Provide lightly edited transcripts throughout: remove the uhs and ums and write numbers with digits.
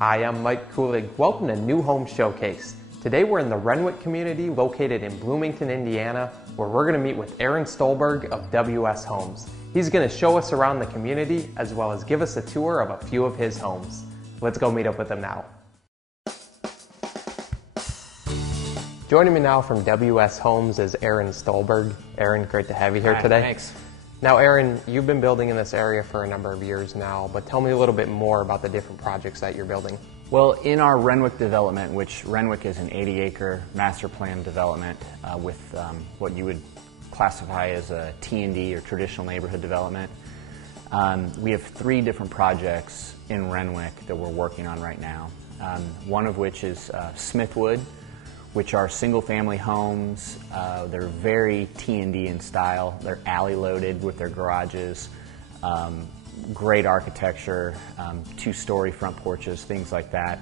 Hi, I'm Mike Kulig. Welcome to New Home Showcase. Today we're in the Renwick community located in Bloomington, Indiana, where we're going to meet with Aaron Stolberg of WS Homes. He's going to show us around the community as well as give us a tour of a few of his homes. Let's go meet up with him now. Joining me now from WS Homes is Aaron Stolberg. Aaron, great to have you here today. Thanks. Now, Aaron, you've been building in this area for a number of years now, but tell me a little bit more about the different projects that you're building. Well, in our Renwick development, which Renwick is an 80-acre master plan development with what you would classify as a T&D or traditional neighborhood development, we have 3 different projects in Renwick that we're working on right now. One of which is Smithwood, which are single-family homes. They're very T&D in style. They're alley-loaded with their garages, great architecture, 2-story front porches, things like that.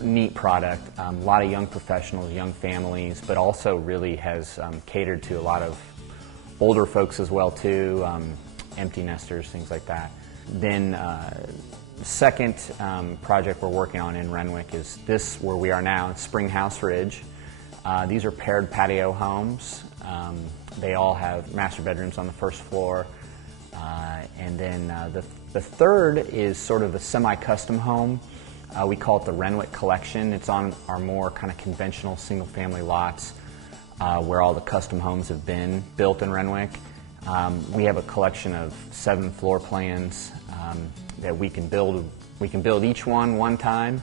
Neat product. A lot of young professionals, young families, but also really has catered to a lot of older folks as well too, empty nesters, things like that. Then the second project we're working on in Renwick is this, where we are now, in Springhouse Ridge. These are paired patio homes. They all have master bedrooms on the first floor. And then the third is sort of a semi-custom home. We call it the Renwick Collection. It's on our more kind of conventional single-family lots where all the custom homes have been built in Renwick. We have a collection of 7 floor plans that we can build. We can build each one time,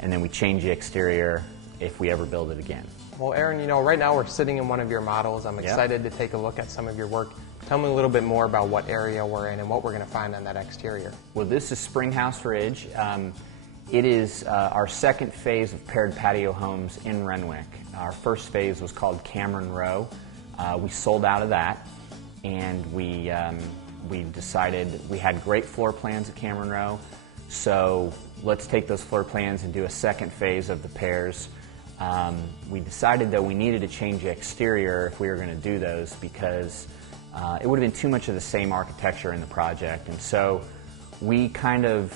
and then we change the exterior if we ever build it again. Well, Aaron, you know, right now we're sitting in one of your models. I'm excited to take a look at some of your work. Tell me a little bit more about what area we're in and what we're going to find on that exterior. Well, this is Springhouse Ridge. It is our second phase of paired patio homes in Renwick. Our first phase was called Cameron Row. We sold out of that, and we decided we had great floor plans at Cameron Row, so let's take those floor plans and do a second phase of the pairs. We decided that we needed to change the exterior if we were going to do those because it would have been too much of the same architecture in the project, and so we kind of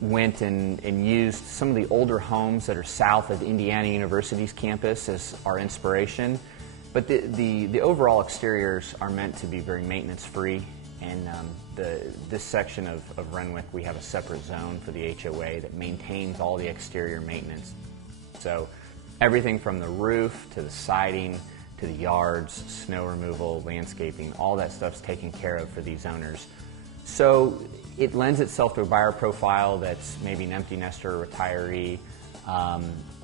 went and used some of the older homes that are south of Indiana University's campus as our inspiration. But the overall exteriors are meant to be very maintenance-free, and this section of Renwick, we have a separate zone for the HOA that maintains all the exterior maintenance. So everything from the roof to the siding to the yards, snow removal, landscaping, all that stuff's taken care of for these owners. So it lends itself to a buyer profile that's maybe an empty nester or retiree,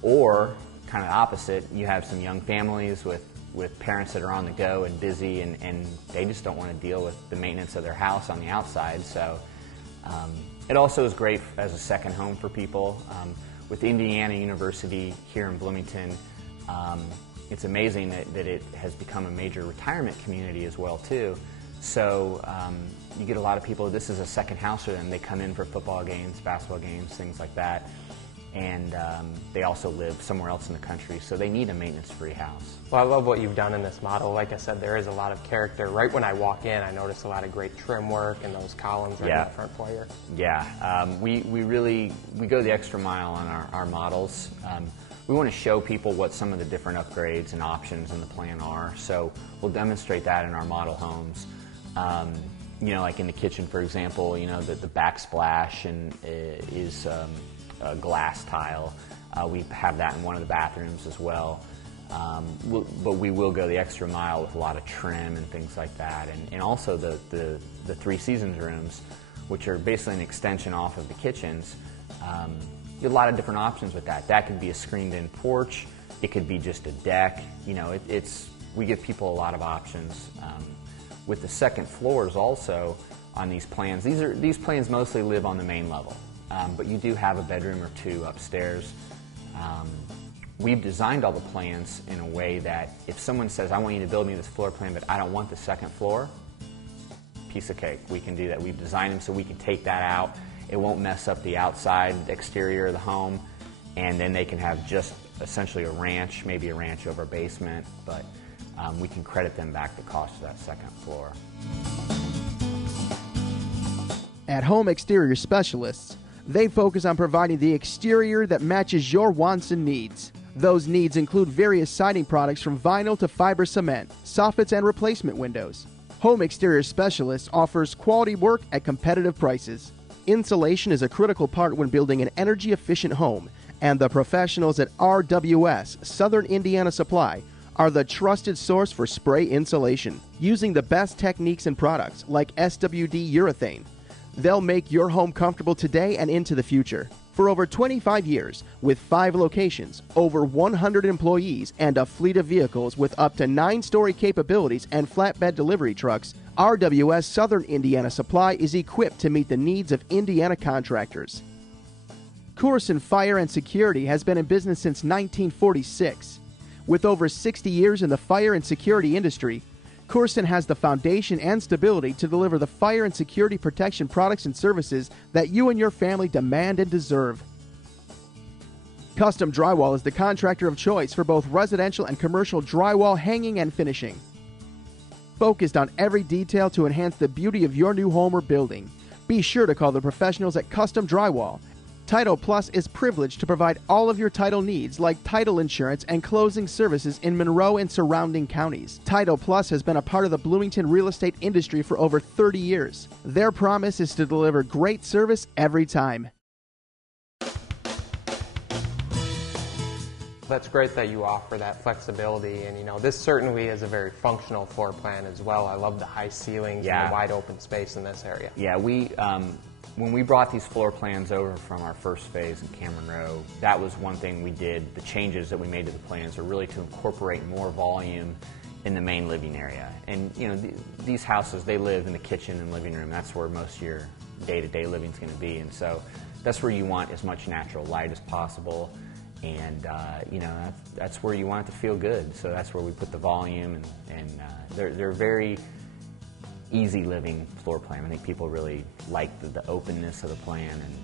or kind of the opposite, you have some young families with parents that are on the go and busy, and they just don't want to deal with the maintenance of their house on the outside. So it also is great as a second home for people. With Indiana University here in Bloomington, it's amazing that it has become a major retirement community as well too. So you get a lot of people, this is a second house for them. They come in for football games, basketball games, things like that. And they also live somewhere else in the country, so they need a maintenance-free house. Well, I love what you've done in this model. Like I said, there is a lot of character. Right when I walk in, I notice a lot of great trim work and those columns right in the front foyer. Yeah, we go the extra mile on our models. We want to show people what some of the different upgrades and options in the plan are, so we'll demonstrate that in our model homes. You know, like in the kitchen, for example, you know, the backsplash is glass tile. We have that in one of the bathrooms as well. But we will go the extra mile with a lot of trim and things like that. And also the 3 seasons rooms, which are basically an extension off of the kitchens. You have a lot of different options with that. That could be a screened-in porch. It could be just a deck. You know, we give people a lot of options. With the second floors also on these plans, these plans mostly live on the main level. But you do have a bedroom or 2 upstairs. We've designed all the plans in a way that if someone says, I want you to build me this floor plan, but I don't want the second floor, piece of cake. We can do that. We've designed them so we can take that out. It won't mess up the outside exterior of the home, and then they can have just essentially a ranch, maybe a ranch over a basement, but we can credit them back the cost of that second floor. At Home Exterior Specialists, They focus on providing the exterior that matches your wants and needs. Those needs include various siding products from vinyl to fiber cement, soffits and replacement windows. Home Exterior Specialist offers quality work at competitive prices. Insulation is a critical part when building an energy-efficient home, and the professionals at RWS, Southern Indiana Supply, are the trusted source for spray insulation, using the best techniques and products like SWD urethane. They'll make your home comfortable today and into the future. For over 25 years, with 5 locations, over 100 employees, and a fleet of vehicles with up to 9-story capabilities and flatbed delivery trucks, RWS Southern Indiana Supply is equipped to meet the needs of Indiana contractors. Courson Fire and Security has been in business since 1946. With over 60 years in the fire and security industry, Courson has the foundation and stability to deliver the fire and security protection products and services that you and your family demand and deserve. Custom Drywall is the contractor of choice for both residential and commercial drywall hanging and finishing. Focused on every detail to enhance the beauty of your new home or building, be sure to call the professionals at Custom Drywall. Title Plus is privileged to provide all of your title needs like title insurance and closing services in Monroe and surrounding counties. Title Plus has been a part of the Bloomington real estate industry for over 30 years. Their promise is to deliver great service every time. That's great that you offer that flexibility, and this certainly is a very functional floor plan as well. I love the high ceilings and the wide open space in this area. Yeah, when we brought these floor plans over from our first phase in Cameron Row, that was one thing we did. The changes that we made to the plans are really to incorporate more volume in the main living area. And these houses, they live in the kitchen and living room. That's where most of your day-to-day living is going to be. And so that's where you want as much natural light as possible. And that's where you want it to feel good. So that's where we put the volume, and they're very easy living floor plan. I think people really like the openness of the plan, and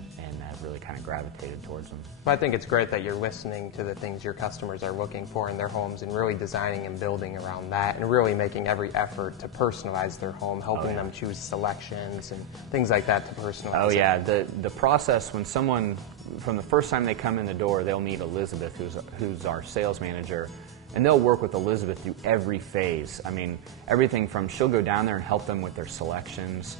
really kind of gravitated towards them. Well, I think it's great that you're listening to the things your customers are looking for in their homes and really designing and building around that, and really making every effort to personalize their home, helping them choose selections and things like that to personalize. Oh yeah, the process when someone, from the first time they come in the door, they'll meet Elizabeth, who's our sales manager, and they'll work with Elizabeth through every phase. I mean, everything from she'll go down there and help them with their selections.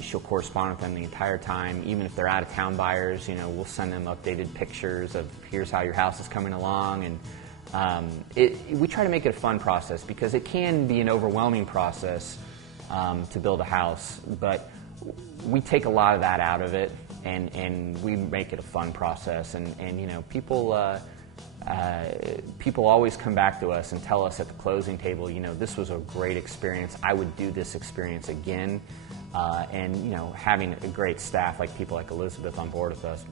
She'll correspond with them the entire time. Even if they're out-of-town buyers, we'll send them updated pictures of here's how your house is coming along. And we try to make it a fun process, because it can be an overwhelming process to build a house. But we take a lot of that out of it, and we make it a fun process. And people always come back to us and tell us at the closing table, this was a great experience. I would do this experience again. And having a great staff like people like Elizabeth on board with us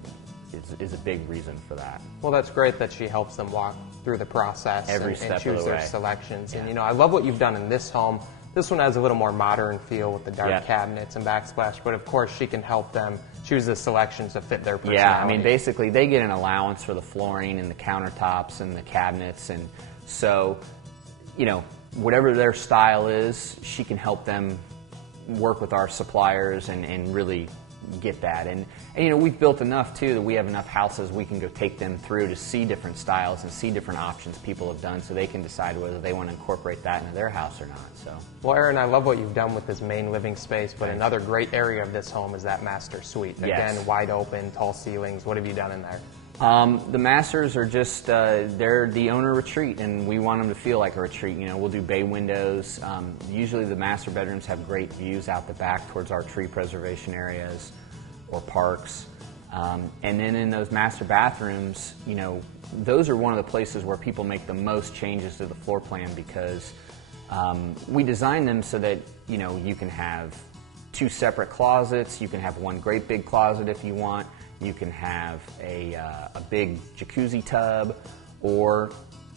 is a big reason for that. Well, that's great that she helps them walk through the process and choose their selections. Yeah. And I love what you've done in this home. This one has a little more modern feel with the dark cabinets and backsplash, but of course she can help them choose the selections that fit their personality. Yeah, I mean, basically they get an allowance for the flooring and the countertops and the cabinets, and so, whatever their style is, she can help them work with our suppliers and really get that. And we've built enough too that we have enough houses we can go take them through to see different styles and see different options people have done, so they can decide whether they want to incorporate that into their house or not. So, well, Aaron, I love what you've done with this main living space, but another great area of this home is that master suite. Again, wide open, tall ceilings. What have you done in there? The masters are just, they're the owner retreat, and we want them to feel like a retreat. We'll do bay windows. Usually the master bedrooms have great views out the back towards our tree preservation areas or parks. And then in those master bathrooms, those are one of the places where people make the most changes to the floor plan, because we design them so that, you can have 2 separate closets. You can have one great big closet if you want. You can have a big jacuzzi tub, or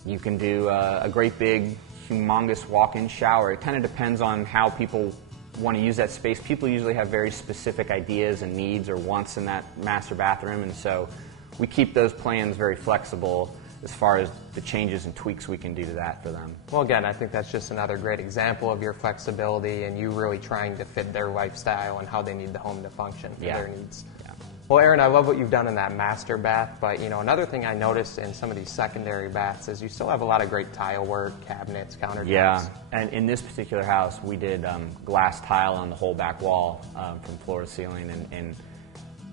you can do a great big, humongous walk-in shower. It kind of depends on how people want to use that space. People usually have very specific ideas and needs or wants in that master bathroom, and so we keep those plans very flexible as far as the changes and tweaks we can do to that for them. Well, again, I think that's just another great example of your flexibility and you really trying to fit their lifestyle and how they need the home to function for their needs. Yeah. Well, Aaron, I love what you've done in that master bath, but another thing I noticed in some of these secondary baths is you still have a lot of great tile work, cabinets, countertops. Yeah, and in this particular house, we did glass tile on the whole back wall from floor to ceiling, and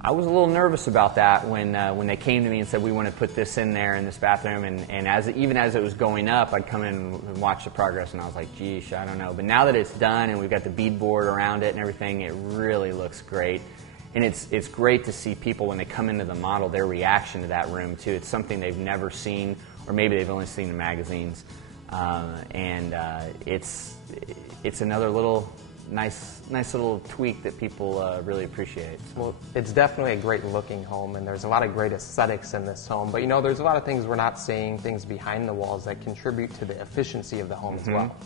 I was a little nervous about that when they came to me and said, we want to put this in there in this bathroom, and even as it was going up, I'd come in and watch the progress, and I was like, geesh, I don't know. But now that it's done and we've got the beadboard around it and everything, it really looks great. And it's great to see people, when they come into the model, their reaction to that room, too. It's something they've never seen, or maybe they've only seen in magazines. It's another little nice little tweak that people really appreciate. Well, it's definitely a great looking home, and there's a lot of great aesthetics in this home. But there's a lot of things we're not seeing, things behind the walls that contribute to the efficiency of the home as well.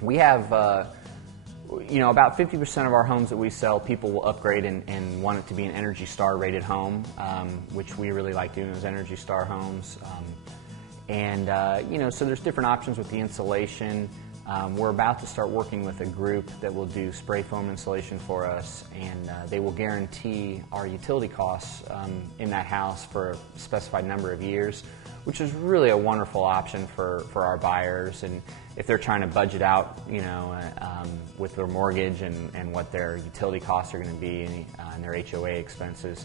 We have about 50% of our homes that we sell, people will upgrade and want it to be an Energy Star rated home, which we really like doing those Energy Star homes. So there's different options with the insulation. We're about to start working with a group that will do spray foam insulation for us, and they will guarantee our utility costs in that house for a specified number of years, which is really a wonderful option for our buyers. And if they're trying to budget out, with their mortgage and what their utility costs are going to be and their HOA expenses,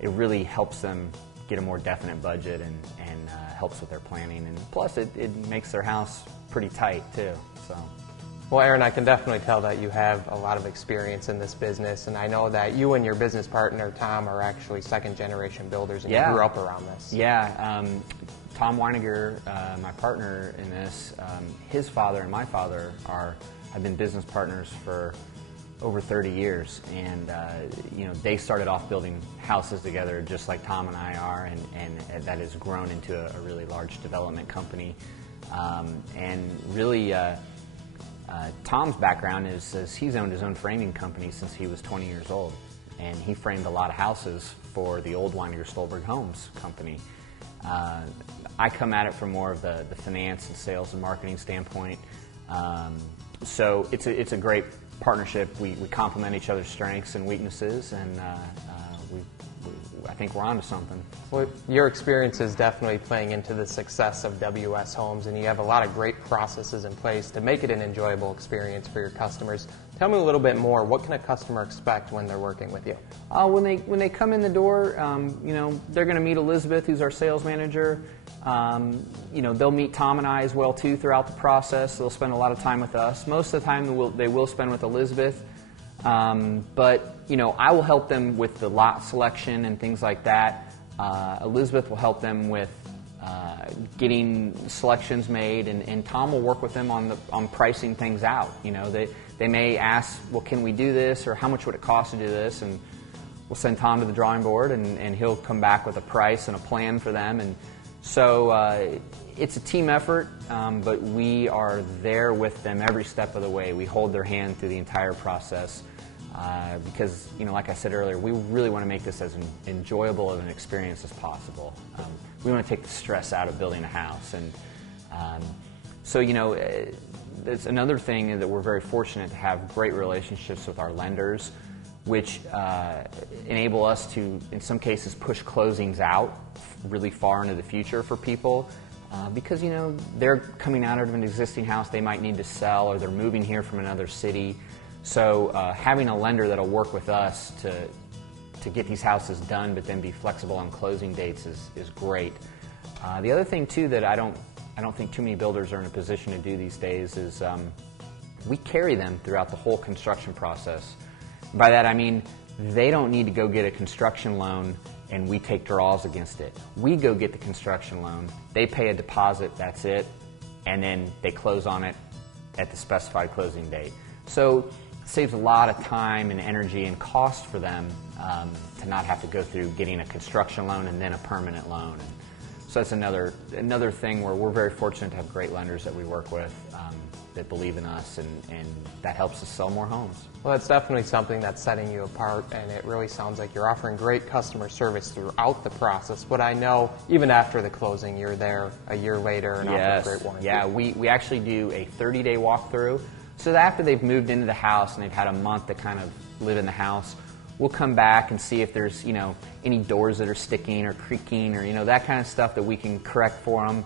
it really helps them get a more definite budget and helps with their planning. And plus, it makes their house pretty tight too. So. Well, Aaron, I can definitely tell that you have a lot of experience in this business, and I know that you and your business partner, Tom, are actually sective-generation builders, and you grew up around this. Yeah. Tom Weiniger, my partner in this, his father and my father have been business partners for over 30 years, and they started off building houses together just like Tom and I are, and that has grown into a really large development company. Tom's background is he's owned his own framing company since he was 20 years old, and he framed a lot of houses for the old Weiniger Stolberg Homes company. I come at it from more of the finance and sales and marketing standpoint. So it's a great partnership. We complement each other's strengths and weaknesses, and I think we're onto something. Well, your experience is definitely playing into the success of WS Homes, and you have a lot of great processes in place to make it an enjoyable experience for your customers. Tell me a little bit more. What can a customer expect when they're working with you? When they come in the door, they're going to meet Elizabeth, who's our sales manager. They'll meet Tom and I as well too throughout the process. They'll spend a lot of time with us. Most of the time they will spend with Elizabeth. But I will help them with the lot selection and things like that. Elizabeth will help them with getting selections made, and Tom will work with them on pricing things out. They may ask, well, can we do this, or how much would it cost to do this? And we'll send Tom to the drawing board, and he'll come back with a price and a plan for them. And so it's a team effort, but we are there with them every step of the way. We hold their hand through the entire process. Because, like I said earlier, we really want to make this as enjoyable of an experience as possible. We want to take the stress out of building a house. And it's another thing that we're very fortunate to have great relationships with our lenders, which enable us to, in some cases, push closings out really far into the future for people. Because, they're coming out of an existing house they might need to sell, or they're moving here from another city. So having a lender that'll work with us to get these houses done, but then be flexible on closing dates is great. The other thing too that I don't think too many builders are in a position to do these days is we carry them throughout the whole construction process. By that I mean they don't need to go get a construction loan and we take draws against it. We go get the construction loan, they pay a deposit, that's it, and then they close on it at the specified closing date. So it saves a lot of time and energy and cost for them to not have to go through getting a construction loan and then a permanent loan. And so that's another thing where we're very fortunate to have great lenders that we work with that believe in us, and that helps us sell more homes. Well, that's definitely something that's setting you apart, and it really sounds like you're offering great customer service throughout the process. But I know even after the closing, you're there a year later and offer a great warranty. Yeah, we actually do a 30-day walkthrough. So that after they've moved into the house and they've had a month to kind of live in the house, we'll come back and see if there's, any doors that are sticking or creaking or, that kind of stuff that we can correct for them.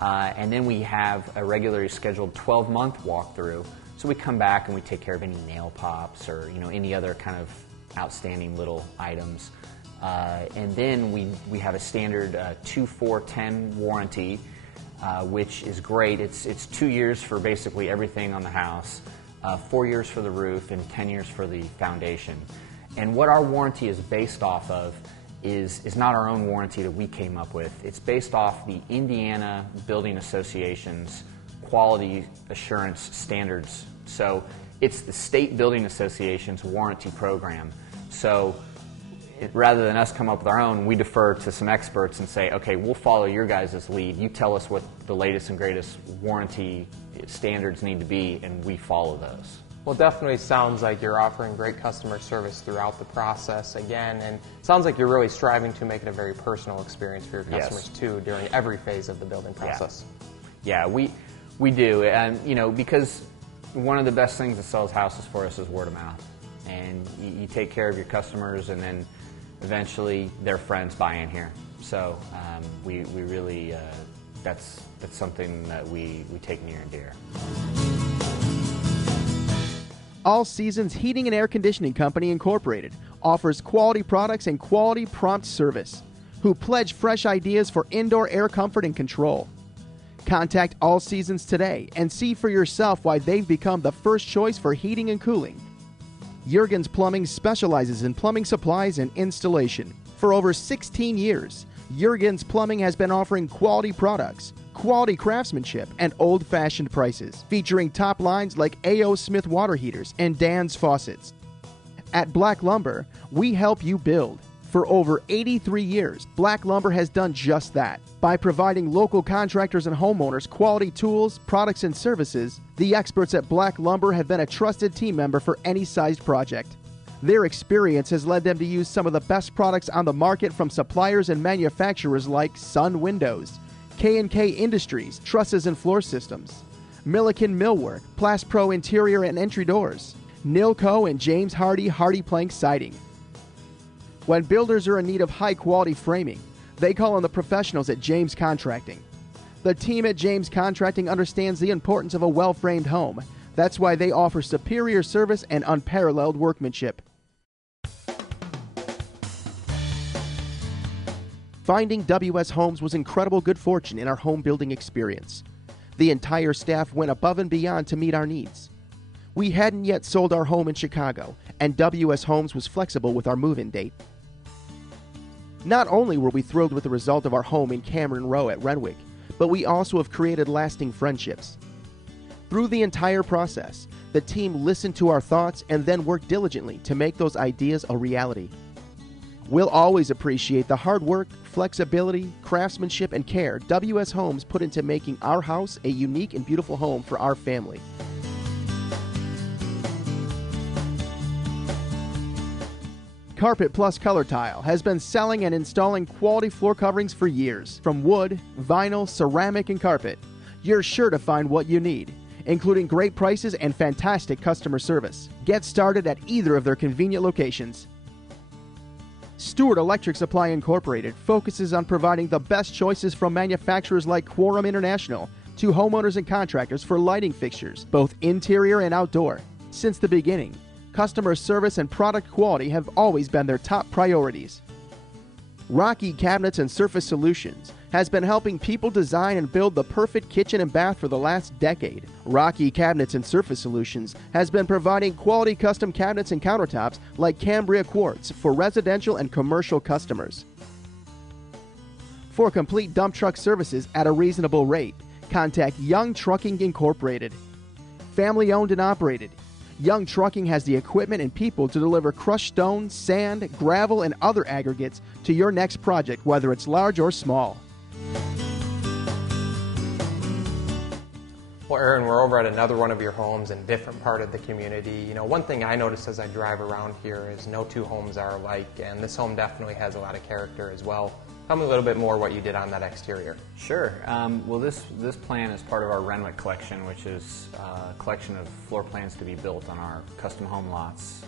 And then we have a regularly scheduled 12-month walkthrough. So we come back and we take care of any nail pops or, any other kind of outstanding little items. And then we have a standard 2-4-10 warranty, which is great. It's 2 years for basically everything on the house, 4 years for the roof, and 10 years for the foundation. And what our warranty is based off of is not our own warranty that we came up with. It's based off the Indiana Building Association's quality assurance standards. So it's the State Building Association's warranty program. So rather than us come up with our own, we defer to some experts and say, okay, we'll follow your guys' lead. You tell us what the latest and greatest warranty standards need to be, and we follow those. Well, it definitely sounds like you're offering great customer service throughout the process again, and it sounds like you're really striving to make it a very personal experience for your customers too during every phase of the building process. Yeah, we do, and because one of the best things that sells houses for us is word of mouth, and you take care of your customers, and then eventually their friends buy in here. So we really that's something that we take near and dear. All Seasons Heating and Air Conditioning Company Incorporated offers quality products and quality prompt service, who pledge fresh ideas for indoor air comfort and control. Contact All Seasons today and see for yourself why they've become the first choice for heating and cooling. Jurgens Plumbing specializes in plumbing supplies and installation. For over 16 years, Jurgens Plumbing has been offering quality products, quality craftsmanship, and old-fashioned prices, featuring top lines like A.O. Smith water heaters and Dan's faucets. At Black Lumber, we help you build. For over 83 years, Black Lumber has done just that. By providing local contractors and homeowners quality tools, products, and services, the experts at Black Lumber have been a trusted team member for any sized project. Their experience has led them to use some of the best products on the market from suppliers and manufacturers like Sun Windows, K&K Industries, Trusses and Floor Systems, Milliken Millwork, Plas-Pro Interior and Entry Doors, Nilco and James Hardy Plank Siding. When builders are in need of high-quality framing, they call on the professionals at James Contracting. The team at James Contracting understands the importance of a well-framed home. That's why they offer superior service and unparalleled workmanship. Finding WS Homes was incredible good fortune in our home building experience. The entire staff went above and beyond to meet our needs. We hadn't yet sold our home in Chicago, and WS Homes was flexible with our move-in date. Not only were we thrilled with the result of our home in Cameron Row at Renwick, but we also have created lasting friendships. Through the entire process, the team listened to our thoughts and then worked diligently to make those ideas a reality. We'll always appreciate the hard work, flexibility, craftsmanship, and care WS Homes put into making our house a unique and beautiful home for our family. Carpet Plus Color Tile has been selling and installing quality floor coverings for years. From wood, vinyl, ceramic, and carpet, you're sure to find what you need, including great prices and fantastic customer service. Get started at either of their convenient locations. Stewart Electric Supply Incorporated focuses on providing the best choices from manufacturers like Quorum International to homeowners and contractors for lighting fixtures, both interior and outdoor. Since the beginning, customer service and product quality have always been their top priorities. Rocky Cabinets and Surface Solutions has been helping people design and build the perfect kitchen and bath for the last decade. Rocky Cabinets and Surface Solutions has been providing quality custom cabinets and countertops like Cambria Quartz for residential and commercial customers. For complete dump truck services at a reasonable rate, contact Young Trucking Incorporated. Family owned and operated, Young Trucking has the equipment and people to deliver crushed stone, sand, gravel, and other aggregates to your next project, whether it's large or small. Well, Aaron, we're over at another one of your homes in a different part of the community. You know, one thing I notice as I drive around here is no two homes are alike, and this home definitely has a lot of character as well. Tell me a little bit more what you did on that exterior. Sure. Well, this plan is part of our Renwick collection, which is a collection of floor plans to be built on our custom home lots.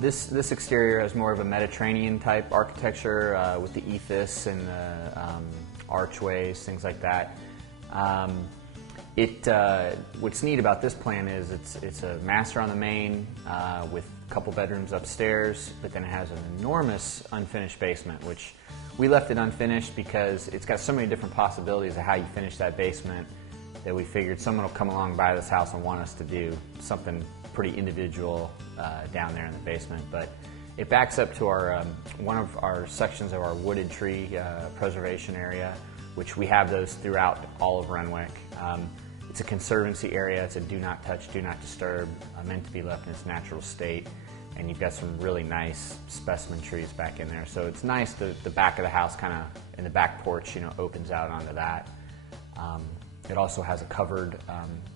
This exterior is more of a Mediterranean type architecture with the ethos and the archways, things like that. What's neat about this plan is it's a master on the main with a couple bedrooms upstairs, but then it has an enormous unfinished basement, which we left it unfinished because it's got so many different possibilities of how you finish that basement that we figured someone will come along by this house and want us to do something pretty individual down there in the basement. But it backs up to our one of our sections of our wooded tree preservation area, which we have those throughout all of Renwick. It's a conservancy area. It's a do not touch, do not disturb, meant to be left in its natural state. And you've got some really nice specimen trees back in there. So it's nice. The back of the house, kind of in the back porch, opens out onto that. It also has a covered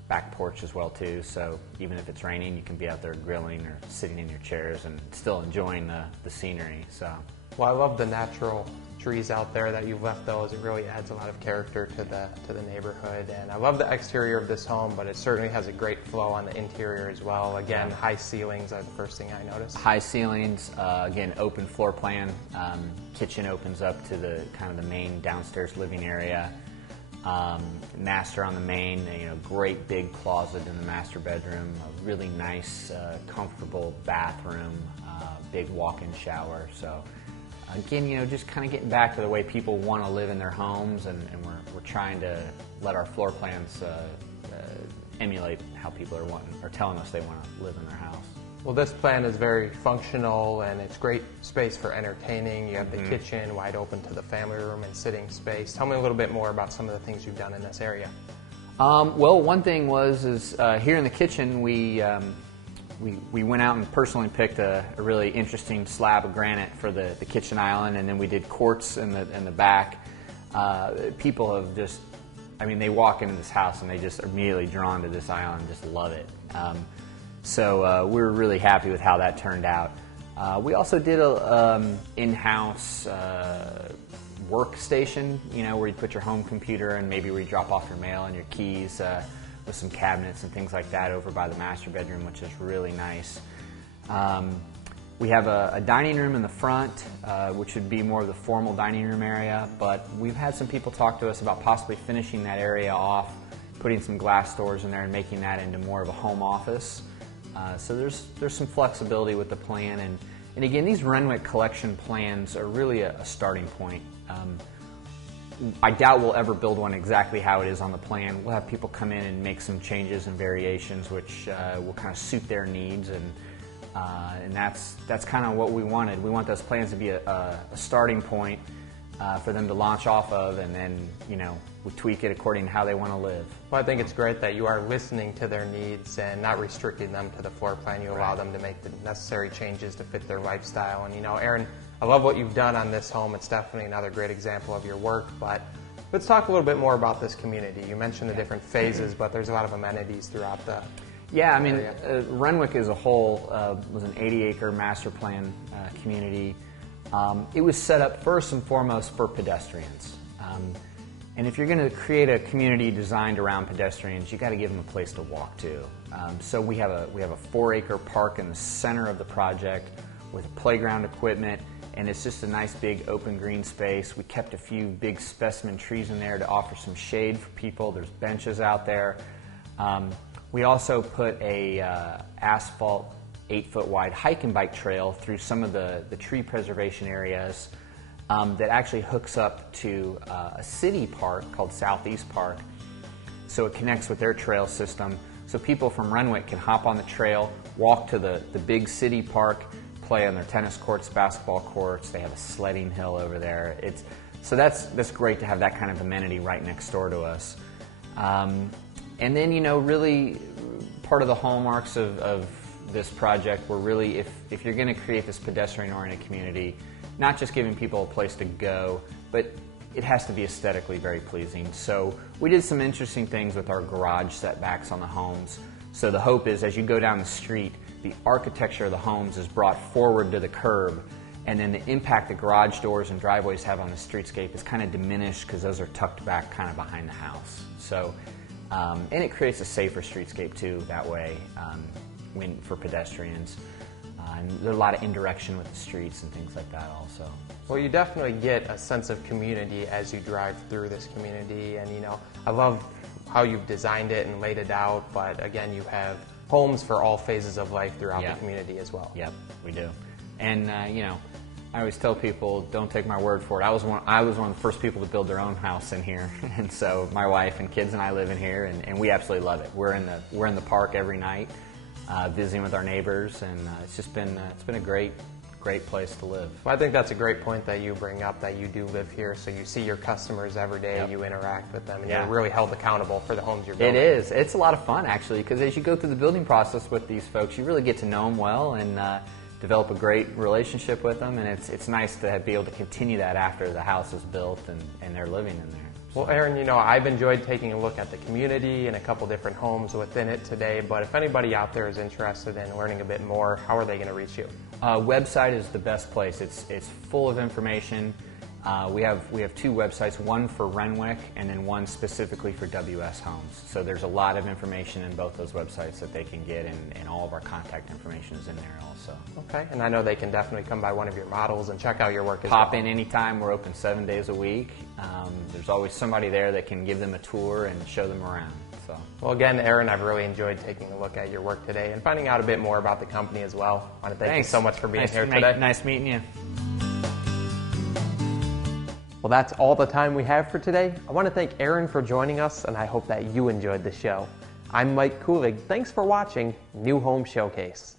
back porch as well too. So even if it's raining, you can be out there grilling or sitting in your chairs and still enjoying the scenery. So. Well, I love the natural trees out there that you've left those. It really adds a lot of character to the neighborhood. And I love the exterior of this home, but it certainly has a great flow on the interior as well. Again, high ceilings are the first thing I noticed. High ceilings, again, open floor plan. Kitchen opens up to the kind of the main downstairs living area. Master on the main, great big closet in the master bedroom, a really nice, comfortable bathroom, big walk-in shower. So again, just kind of getting back to the way people want to live in their homes, and we're trying to let our floor plans emulate how people are telling us they want to live in their house. Well, this plan is very functional, and it's great space for entertaining. You have the kitchen wide open to the family room and sitting space. Tell me a little bit more about some of the things you've done in this area. Well, one thing is here in the kitchen we went out and personally picked a really interesting slab of granite for the kitchen island, and then we did quartz in the back. People have just, they walk into this house and they just are immediately drawn to this island and just love it. So we're really happy with how that turned out. We also did a in-house workstation, where you put your home computer and maybe where you drop off your mail and your keys, with some cabinets and things like that over by the master bedroom, which is really nice. We have a dining room in the front, which would be more of the formal dining room area, but we've had some people talk to us about possibly finishing that area off, putting some glass doors in there and making that into more of a home office. So there's some flexibility with the plan, and again, these Renwick collection plans are really a starting point. I doubt we'll ever build one exactly how it is on the plan. We'll have people come in and make some changes and variations which will kind of suit their needs, and that's kind of what we wanted. We want those plans to be a starting point for them to launch off of, and then we tweak it according to how they want to live. Well, I think it's great that you are listening to their needs and not restricting them to the floor plan. You allow them to make the necessary changes to fit their lifestyle. And Aaron, I love what you've done on this home. It's definitely another great example of your work. But let's talk a little bit more about this community. You mentioned the different phases, but there's a lot of amenities throughout the area. Renwick as a whole was an 80-acre master plan community. It was set up first and foremost for pedestrians. And if you're going to create a community designed around pedestrians, you got to give them a place to walk to. So we have a 4-acre park in the center of the project with playground equipment, and it's just a nice big open green space. We kept a few big specimen trees in there to offer some shade for people. There's benches out there. We also put a asphalt 8-foot wide hike and bike trail through some of the tree preservation areas that actually hooks up to a city park called Southeast Park. So it connects with their trail system. So people from Renwick can hop on the trail, walk to the big city park, play on their tennis courts, basketball courts. They have a sledding hill over there. So that's great to have that kind of amenity right next door to us. And then, really part of the hallmarks of this project were really, if you're going to create this pedestrian-oriented community, not just giving people a place to go, but it has to be aesthetically very pleasing. So we did some interesting things with our garage setbacks on the homes. So the hope is, as you go down the street, the architecture of the homes is brought forward to the curb, and then the impact the garage doors and driveways have on the streetscape is kind of diminished because those are tucked back kind of behind the house. So, and it creates a safer streetscape too that way for pedestrians. And there's a lot of indirection with the streets and things like that also. Well, you definitely get a sense of community as you drive through this community, and I love how you've designed it and laid it out, but again, you have homes for all phases of life throughout the community as well. Yep, we do. And I always tell people, don't take my word for it. I was one of the first people to build their own house in here, and so my wife and kids and I live in here, and we absolutely love it. We're in the park every night, visiting with our neighbors, and it's been a great place to live. Well, I think that's a great point that you bring up, that you do live here, so you see your customers every day, you interact with them, and you're really held accountable for the homes you're building. It is. It's a lot of fun, actually, because as you go through the building process with these folks, you really get to know them well and develop a great relationship with them, and it's nice to be able to continue that after the house is built and they're living in there. Well, Aaron, I've enjoyed taking a look at the community and a couple different homes within it today, but if anybody out there is interested in learning a bit more, how are they going to reach you? Website is the best place. It's full of information. We have two websites, one for Renwick and then one specifically for WS Homes. So there's a lot of information in both those websites that they can get, and all of our contact information is in there also. Okay, and I know they can definitely come by one of your models and check out your work as well. Pop in anytime. We're open 7 days a week. There's always somebody there that can give them a tour and show them around. So. Well, again, Aaron, I've really enjoyed taking a look at your work today and finding out a bit more about the company as well. I want to thank you so much for being here today. Nice meeting you. Well, that's all the time we have for today. I want to thank Aaron for joining us, and I hope that you enjoyed the show. I'm Mike Kulig. Thanks for watching New Home Showcase.